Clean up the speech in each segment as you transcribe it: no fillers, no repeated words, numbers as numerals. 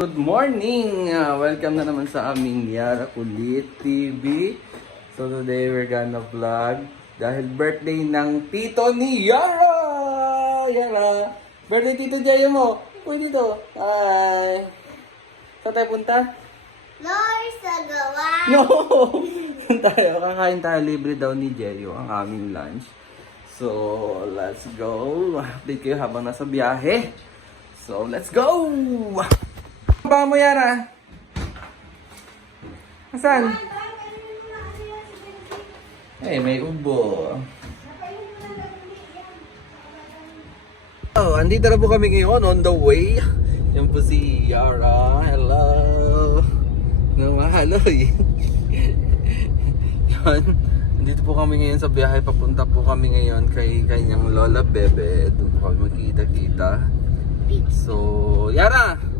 Good morning! Welcome na naman sa aming Yara Kulit TV. So today we're gonna vlog dahil birthday ng tito ni Yara! Yara! Birthday tito Jayo mo! Uy dito! Hi! Saan tayo punta? Lord, sa gawa. No! Saan tayo? Kakain tayo, libre daw ni Jayo ang aming lunch. So let's go! Update kayo habang nasa biyahe. So let's go! Ba mo Yara? Asan? Eh, may ubo. Oh, andito na po kami ngayon on the way. Yan po si Yara. Hello. Namahaloy. Yan. Andito po kami ngayon sa biyahe. Papunta po kami ngayon kay kanyang Lola Bebe. Doon po kami magkita-kita. So, Yara!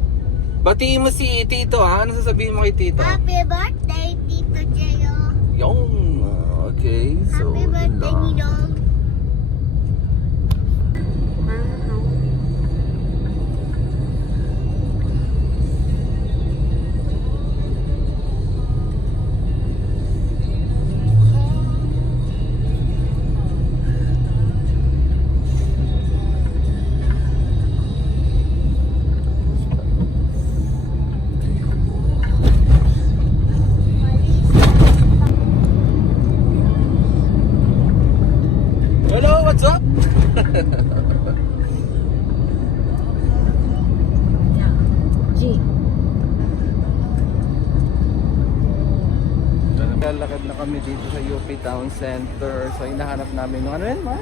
Batiin mo si Tito ha? Ano sasabihin mo kay Tito? Happy birthday, Tito Jayo. Yung, okay. So, Happy birthday, Nidong. Hello, what's up? Lalakad na kami dito sa UP Town Center. So hinahanap namin ano yun, ma?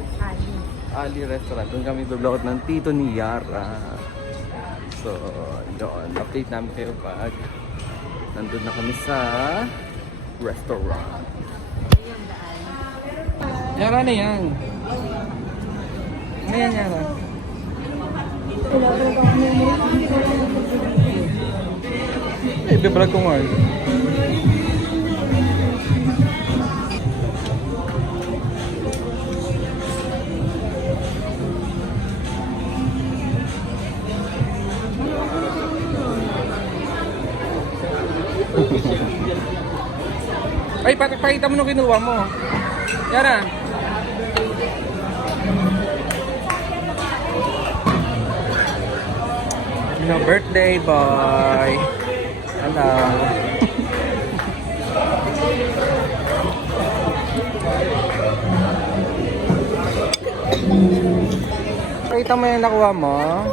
Ali Restaurant. Doon kami biblokot ng tito ni Yara. So, yun. Update namin kayo pag nandun na kami sa restaurant. Yara na yan. Ano yan, Yara? Eh, bibrag ko nga. Ay, pakita mo nung kinuha mo. Yara. No birthday boy. Hello. Pakita mo yung nakuha mo.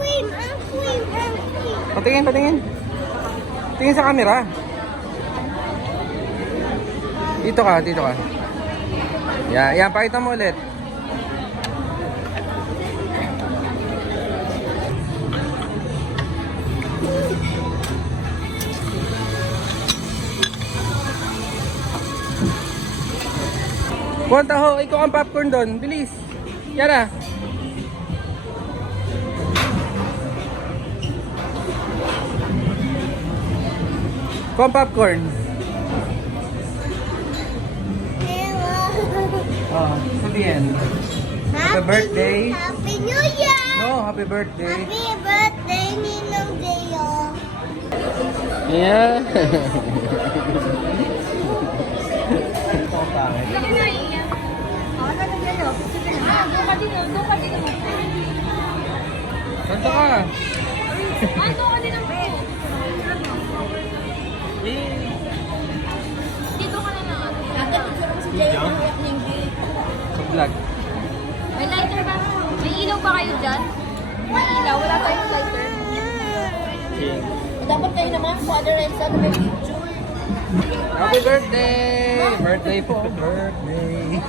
Patingin. Tingin sa camera. Dito ka. Yan, pakita mo ulit. Kuwanta ho, ikaw ang popcorn doon. Bilis. Yara. Kuha ang popcorn. Oh, sabihin. Happy birthday. Happy New Year. No, happy birthday. Happy birthday, Ninong Jayo. Yeah. Kanta ka. Dito ka na lang. Sa vlog. May lighter ba? May ilaw ba kayo dyan? May ilaw? Wala tayong lighter. Dapat kayo naman, Father and Son, may picture. Happy birthday! Birthday po, birthday.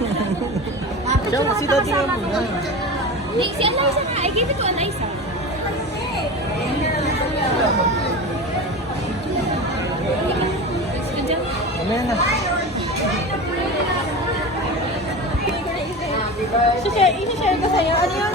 Siya, si Daddy nga muna. Hey, si Anaysa nga. I gave it to Anaysa. Ano yan na? I-share ko sa'yo. Ano yun?